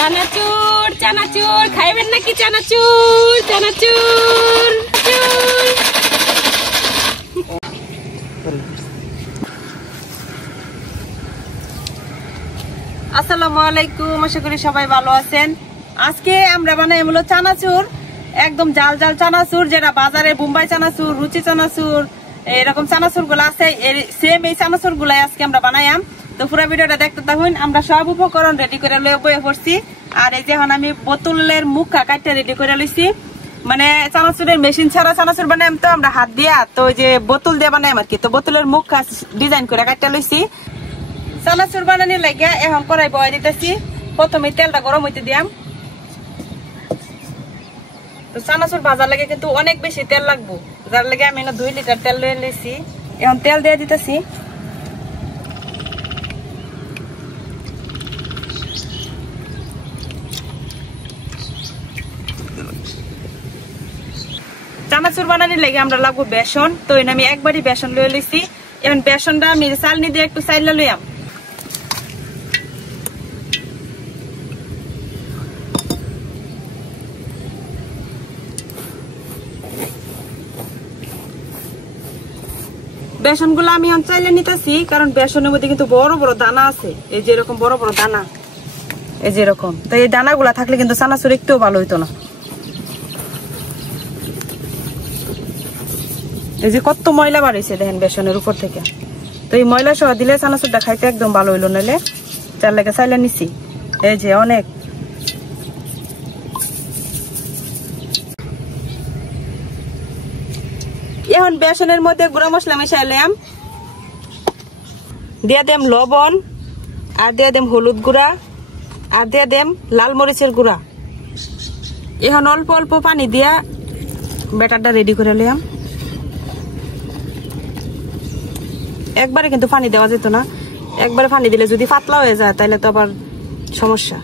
চানাচুর চানাচুর খাইবেন নাকি চানাচুর চানাচুর আসসালামু আলাইকুম আশা করি সবাই ভালো আছেন আজকে আমরা বানাই হলো চানাচুর একদম জাল জাল চানাচুর যেটা বাজারে বোম্বাই চানাচুর রুচি চানাচুর এরকম চানাচুর গুলো আছে সেম এই চানাচুর গুলাই আজকে আমরা বানাইয়াম তো পুরো ভিডিওটা দেখতে থাকুন আমরা সব উপকরণ রেডি করে লয়ে বয়ে পড়ছি আর এই যে এখন আমি বোতলের মুখা কাটতে রেডি করে লইছি মানে চানাচুরের মেশিন ছাড়া চানাচুর বানাইম তো আমরা হাত দিয়া তো ওই যে বোতল দিয়ে বানাইম আর কি তো বোতলের মুখা ডিজাইন করে কাটতে লইছি চানাচুর বানানোর লাগে এখন কড়াই বয় দিতেছি প্রথমে তেলটা গরম হইতে দিয়াম তো চানাচুর ভাজার লাগে কিন্তু অনেক বেশি তেল লাগবো যার লাগে আমি 2 লিটার তেল লয়ে লইছি এখন তেল দিয়ে দিতেছি চানাচুর বানানোর লাগে আমরা লাগবো বেসন তো আমি একবারই বেসন লয়ে লইছি এখন বেসনটা আমি চালনি দিয়ে একটু চাইলে লইয়াম বেসন গুলো আমি চাইলে নিতেছি কারণ বেসনের মধ্যে কিন্তু বড় বড় দানা আছে এই যে এরকম বড় বড় দানা এই যে এরকম তো এই দানা গুলা থাকলে কিন্তু চানাচুর একটু ভালো হইতো না এই যে কত ময়লা বাড়িছে দেখেন বেসনের উপর থেকে তো এই ময়লা সহ দিলে চানাচুরটা খাইতে একদম ভালো হইলো নাহলে চার লেগে চাইলে নিছি এই যে অনেক এখন বেসনের মধ্যে গুঁড়া মশলা মিশাইলাম দিয়ে দেম লবণ আর দিয়ে দেম হলুদ গুঁড়া আর দিয়ে দেম লাল মরিচের গুঁড়া এখন অল্প অল্প পানি দিয়া ব্যাটারটা রেডি করে লিয়াম একবারে কিন্তু পানি দেওয়া যেত না একবারে পানি দিলে যদি পাতলা হয়ে যায় তাহলে তো আবার সমস্যা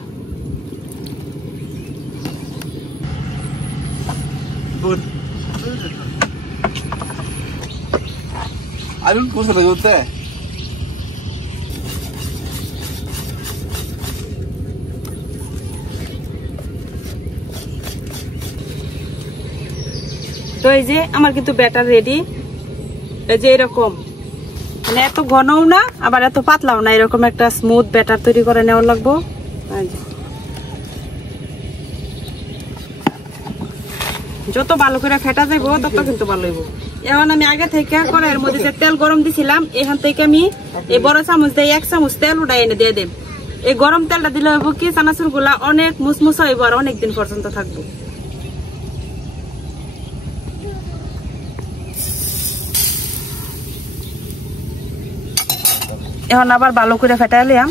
আলুন কোসে লাগতে তো এই যে আমার কিন্তু ব্যাটার রেডি এই যে এরকম মানে এত ঘনও না আবার এত পাতলাও না এরকম একটা স্মুথ ব্যাটার তৈরি করে নেওয়া লাগবো যত ভালো করে ফেটা যাবো তত কিন্তু ভালো হইব এখন আমি আগে থেকে কড়াইয়ের মধ্যে যে তেল গরম দিছিলাম এখান থেকে আমি এই বড় চামচ দিয়ে 1 চামচ তেল উঠাই এনে দিয়ে দেব এই গরম তেলটা দিলে হইব কি চানাচুর গুলা অনেক মুসমুসা হইব আর অনেকদিন পর্যন্ত থাকবো এখন আবার ভালো করে ফেটাই লিয়াম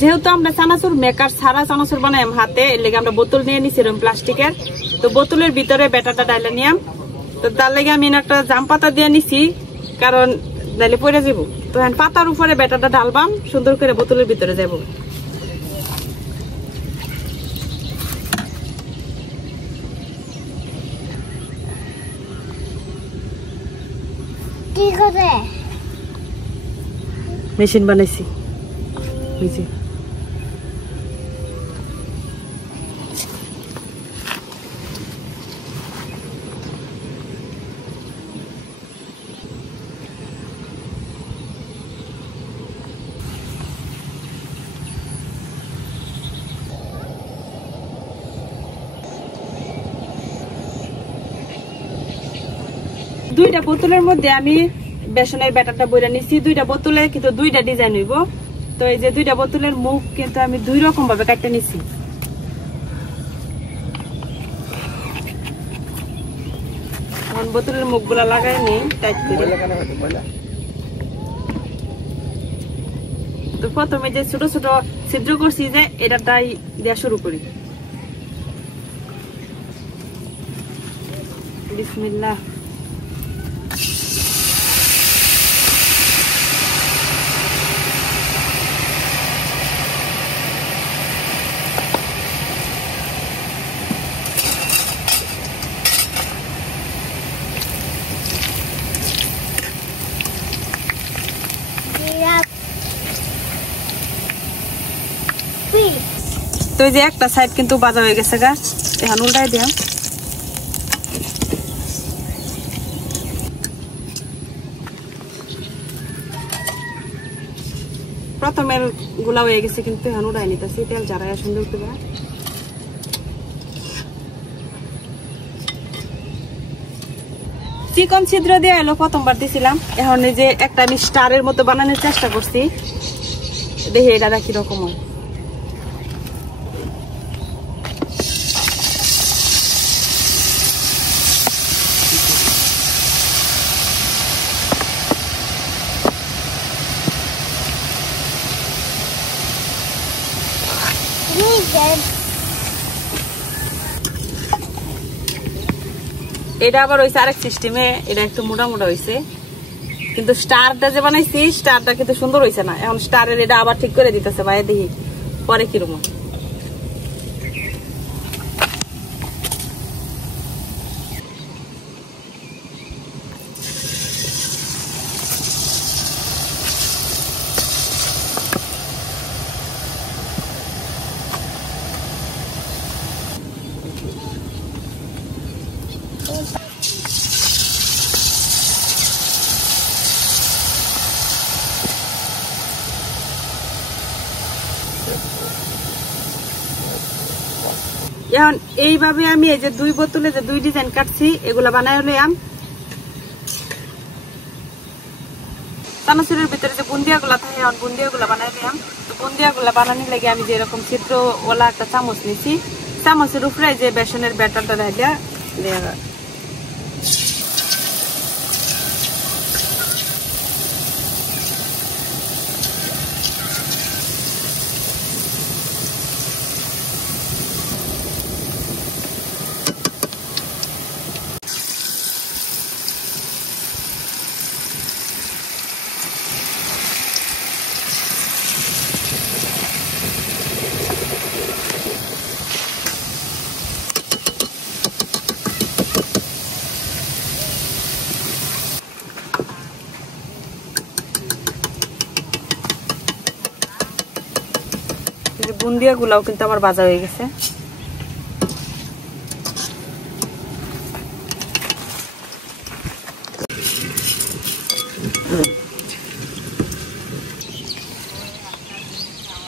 যেহেতু আমরা চানাচুর মেকার ছাড়া চানাচুর বানাই হাতে এর লেগে আমরা বোতল নিয়ে নিছি এরকম প্লাস্টিকের তো বোতলের ভিতরে ব্যাটারটা ডাইলে নিয়াম তো তার লেগে আমি একটা জাম পাতা দিয়ে নিছি কারণ ডাইলে পড়ে যাবো তো পাতার উপরে ব্যাটারটা ঢালবাম সুন্দর করে বোতলের ভিতরে যাবো মেশিন বানাইছি দুইটা বোতলের মধ্যে আমি বেসনের ব্যাটারটা বইরা নিছি দুইটা বোতলে কিন্তু দুইটা ডিজাইন হইব তো এই যে দুইটা বোতলের মুখ কিন্তু আমি 2 রকম ভাবে কাটতে নিছি এখন বোতলের মুখগুলা লাগাই নেই টাইট করে তো প্রথমে যে ছোট ছোট ছিদ্র করছি যে এটাটাই দেয়া শুরু করি বিসমিল্লাহ তো এই যে একটা সাইড কিন্তু ভাজা হয়ে গেছে গা, এখন উল্টাই দিও। প্রথমের গুলা হয়ে গেছে কিন্তু এখন উড়াই নিতেছি, তেল ঝাড়াই সুন্দর করে। চিকন ছিদ্র দিয়ে এলো প্রথমবার দিছিলাম, এখন এই যে একটা আমি স্টারের মতো বানানোর চেষ্টা করছি, দেখি এটা কিরকম হয়। এটা আবার হয়েছে আরেক সিস্টেমে, এটা একটু মোটা মোটা হয়েছে, কিন্তু স্টারটা যে বানাইছি স্টারটা কিন্তু সুন্দর হয়েছে না। এখন স্টারের এটা আবার ঠিক করে দিতেছে ভাই, দেখি পরে কিরকম। এখন এইভাবে আমি এই যে দুই বোতলে যে দুই ডিজাইন কাটছি এগুলা বানাই লইলাম। চানাচুরের ভিতরে যে বুন্দিয়া গুলা থাকে এখন বুন্দিয়া গুলা বানাই লইলাম। বুন্দিয়া গুলা বানানোর লাগে আমি যেরকম চিত্রওয়ালা একটা চামচ নিছি, চামচের উপরে যে বেসনের ব্যাটারটা ঢালিয়া দেওয়া। বুন্দিয়া গুলাও কিন্তু আমার ভাজা হয়ে গেছে।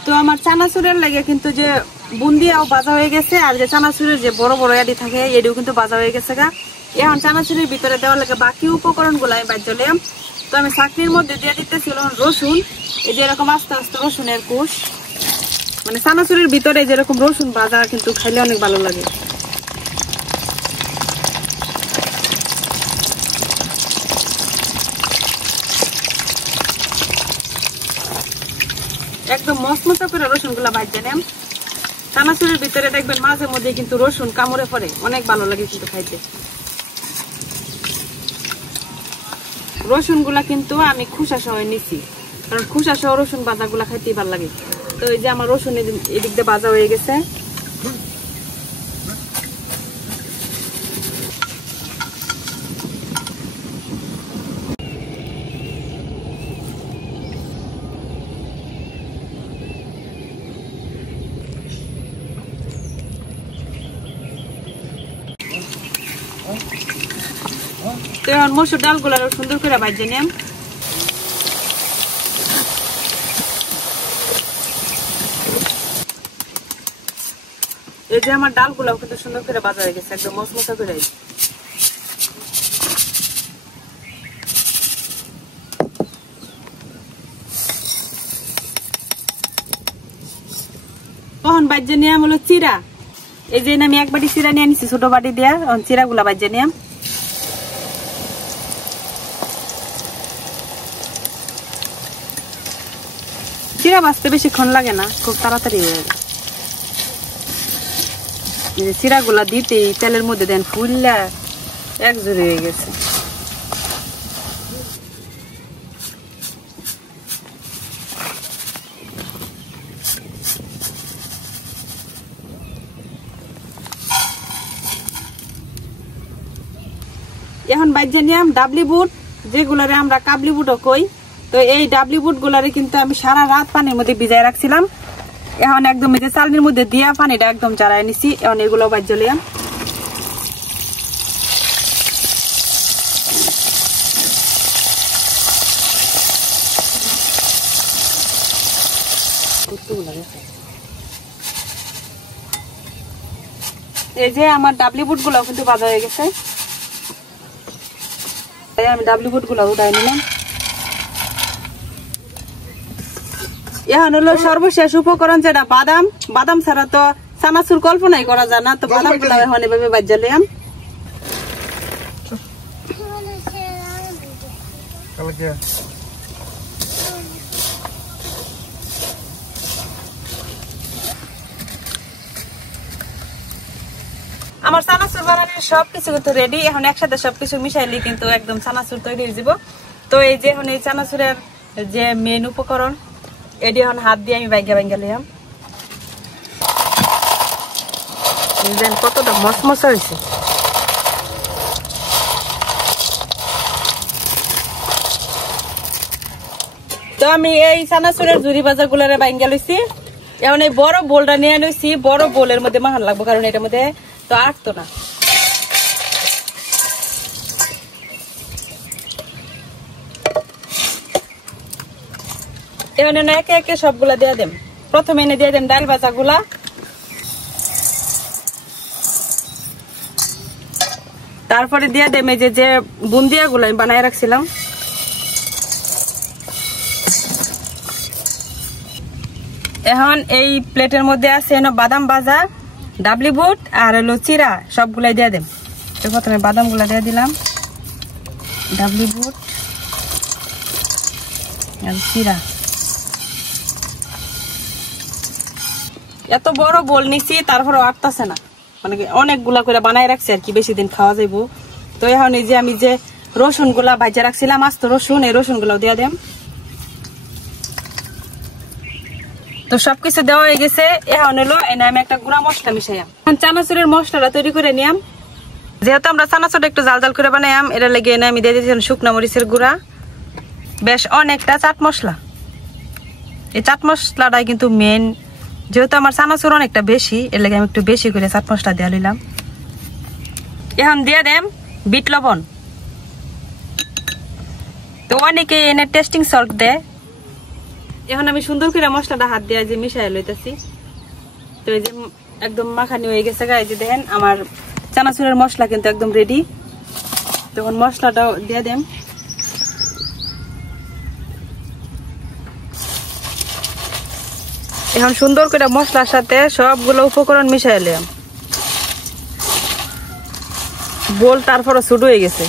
তো আমার চানাচুরের লাগে কিন্তু যে বুন্দিয়াও ভাজা হয়ে গেছে, আর যে চানাচুরের যে বড় বড় এডি থাকে এডিও কিন্তু ভাজা হয়ে গেছে গা। এখন চানাচুরের ভিতরে দেওয়ার লাগে বাকি উপকরণ গুলো আমি বাদ দিলাম। তো আমি চাকরির মধ্যে দিয়ে দিতেছিল রসুন, এই যে এরকম আস্তে আস্তে রসুনের কুশ, মানে চানাচুরের ভিতরে যেরকম রসুন ভাজা কিন্তু খাইলে অনেক ভালো লাগে। একদম মচমচা করে রসুন গুলা ভাজতে নেন। চানাচুরের ভিতরে দেখবেন মাঝে মধ্যে কিন্তু রসুন কামড়ে পড়ে, অনেক ভালো লাগে কিন্তু খাইতে। রসুন গুলা কিন্তু আমি খুসা সহ নিছি, কারণ খুসা সহ রসুন ভাজা গুলা খাইতেই ভালো লাগে। তো এই যে আমার রসুন এদিক দিয়ে ভাজা হয়ে গেছে। তো এখন মসুর ডাল গুলা সুন্দর করে ভাজে নিলাম। এই যে আমার ডাল গুলাও কিন্তু সুন্দর করে ভাজা হয়ে গেছে, একদম মচমচা করে। তখন ভাজে নিলাম হলো চিরা, এই যে আমি এক বাটি চিরা নিয়ে নিচ্ছি ছোট বাটি দিয়া, চিরা গুলা ভাজে নিলাম। চিরা ভাজতে বেশিক্ষণ লাগে না, খুব তাড়াতাড়ি হয়ে যায়। চিরা গুলা দিতে তেলের মধ্যে দেন ফুললা একজোড়ে হয়ে গেছে। এখন বাইজে নিলাম ডাবলি বুট, যেগুলারে আমরা কাবলি বুটও কই। তো এই ডাবলি বুট গুলারে কিন্তু আমি সারা রাত পানির মধ্যে ভিজাই রাখছিলাম। এখন একদম এই যে চালনির মধ্যে দিয়া পানিটা একদম চাড়াই নিছি। এখন এগুলো বাজ্য লিয়াম। এই যে আমার ডাবলি বুট গুলো কিন্তু ভাজা হয়ে গেছে, আমি ডাবলি বুট গুলো উঠাই নিলাম। এখন হলো সর্বশেষ উপকরণ যেটা বাদাম। বাদাম ছাড়া তো চানাচুর কল্পনাই করা যায় না, তো বাদাম গুলো এখন এভাবে বাজ্য লিয়াম। আমার চানাচুর বানানোর সবকিছু কিন্তু রেডি। এখন একসাথে সবকিছু মিশাইলে কিন্তু একদম চানাচুর তৈরি হয়ে যাব। তো এই যে এখন এই চানাচুরের যে মেন উপকরণ, এটি এখন হাত দিয়ে আমি বাইঙ্গা বাইঙ্গা লিয়াম। কতটা মশমশা হয়েছে। তো আমি এই চানাচুরের ঝুরি ভাজা গুলারে বাইঙ্গা লইছি। এখন এই বড় বোলটা নিয়ে লইছি। বড় বোলের মধ্যে মাহান লাগবো, কারণ এটার মধ্যে তো আটতো না। এখন একে একে সবগুলা দিয়ে দেম। প্রথমে এনে দিয়ে দেম ডাল ভাজা গুলা, তারপরে দিয়ে দেম এই যে বুন্দিয়া গুলা আমি বানায় রাখছিলাম। এখন এই প্লেটের মধ্যে আছে বাদাম ভাজা, ডাবলি বুট আর হলো চিরা, সবগুলাই দিয়ে দেম। তো প্রথমে বাদাম গুলা দিয়ে দিলাম, ডাবলি বুট আর চিরা। এত বড় বোল নিছি, তারপরে আটতাছে না, মানে অনেকগুলা করে বানায় রাখছি আর কি, বেশি দিন খাওয়া যাইবো। তো এখন এই যে আমি যে রসুন গুলা ভাজা রাখছিলাম, আস্ত রসুন, এই রসুন গুলাও দিয়ে দেম। তো সবকিছু দেওয়া হয়ে গেছে। এখন হলো এনে আমি একটা গুঁড়া মশলা মিশাইয়াম। চানাচুরের মশলাটা তৈরি করে নিয়াম। যেহেতু আমরা চানাচুরটা একটু জাল জাল করে বানাইয়াম, এটা লেগে এনে আমি দিয়ে দিয়েছিলাম শুকনা মরিচের গুঁড়া, বেশ অনেকটা চাট মশলা। এই চাট মশলাটাই কিন্তু মেন, যেহেতু আমার চানাচুর অনেকটা বেশি, এর লেগে আমি একটু বেশি করে চাট মশলা দিয়ে নিলাম। এখন দিয়ে দেম বিট লবণ। তো অনেকে এনে টেস্টিং সল্ট দেয়। এখন আমি সুন্দর করে মশলাটা হাত দিয়ে যে মিশাই লইতেছি। তো এই যে একদম মাখানি হয়ে গেছে। গায়ে যে দেখেন আমার চানাচুরের মশলা কিন্তু একদম রেডি। তখন মশলাটাও দিয়ে দেন। এখন সুন্দর করে মশলার সাথে সবগুলো উপকরণ মিশাই এলাম। বোল তারপরে ছোট হয়ে গেছে।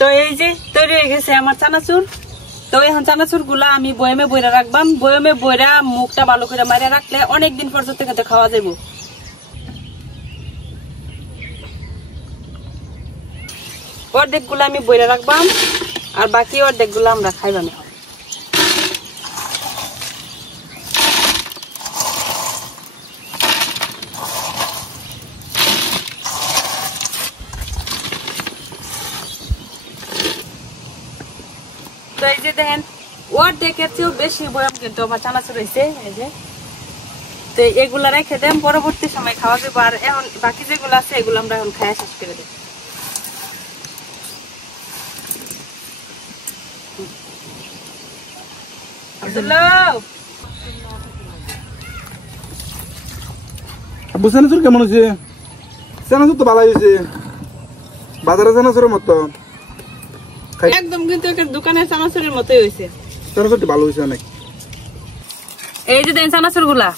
তো এই যে তৈরি হয়ে গেছে আমার চানাচুর। তো এখন চানাচুর গুলা আমি বয়মে বইরা রাখবাম। বয়মে বইরা মুখটা ভালো করে মারে রাখলে অনেকদিন পর্যন্ত কিন্তু খাওয়া যাব। অর্ধেক গুলা আমি বইরা রাখবাম, আর বাকি অর্ধেক গুলা আমরা খাইবাম। তো এই যে দেখেন অর্ধেকের চেয়েও বেশি বয়াম কিন্তু আমার চানাচুর হয়েছে। এই যে তো এগুলা রেখে দেন, পরবর্তী সময় খাওয়া যাবো। আর এখন বাকি যেগুলো আছে এগুলো আমরা এখন খাওয়া শেষ করে দেব। চানাচুর কেমন হয়েছে? চানাচুর তো ভালো হয়েছে, বাজারে চানাচুরের মতো একদম কিন্তু দোকানের চানাচুরের মতোই হয়েছে। চানাচুরটি ভালো হয়েছে অনেক। এই যে দেখেন চানাচুর গুলা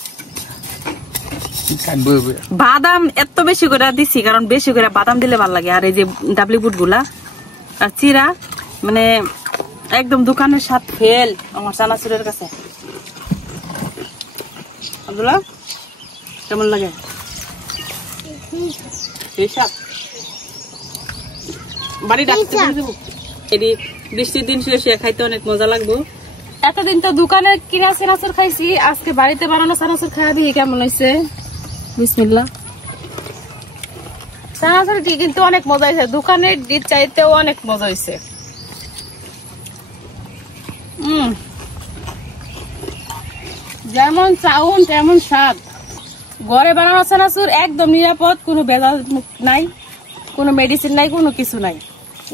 বাদাম এত বেশি করে দিছি, কারণ বেশি করে বাদাম দিলে ভালো লাগে। আর এই যে ডাবলি বুট গুলা আর চিরা, মানে একদম দোকানের স্বাদ ফেল আমার চানাচুরের কাছে। আব্দুল্লাহ কেমন লাগে? বাড়ি ডাকতে দেবো। বৃষ্টির দিন শুয়ে শুয়ে খাইতে অনেক মজা লাগবো। এতদিন তো দোকানে কিনা চানাচুর খাইছি, আজকে বাড়িতে বানানো চানাচুর খাওয়া দিয়ে কেমন হয়েছে। বিসমিল্লাহ। চানাচুরটি কিন্তু অনেক মজা হয়েছে, দোকানের ডিট চাইতেও অনেক মজা হয়েছে। যেমন চাউন তেমন স্বাদ। ঘরে বানানো চানাচুর একদম নিরাপদ, কোনো ভেজাল নাই, কোনো মেডিসিন নাই, কোনো কিছু নাই।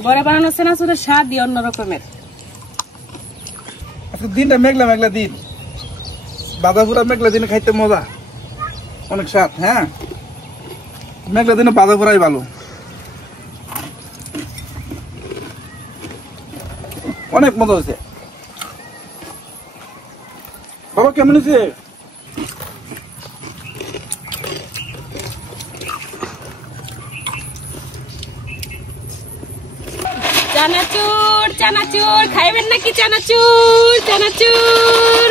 ঘরে বানানো চানাচুরের স্বাদই অন্য রকমের। আজকে দিনটা মেঘলা মেঘলা দিন, বাজার পুরা মেঘলা দিনে খাইতে মজা, অনেক স্বাদ। হ্যাঁ, মেঘলা দিনে বাজার পুরাই ভালো, অনেক মজা হয়েছে। বাবা কেমন হয়েছে? চানাচুর চানাচুর খাইবেন নাকি? চানাচুর চানাচুর।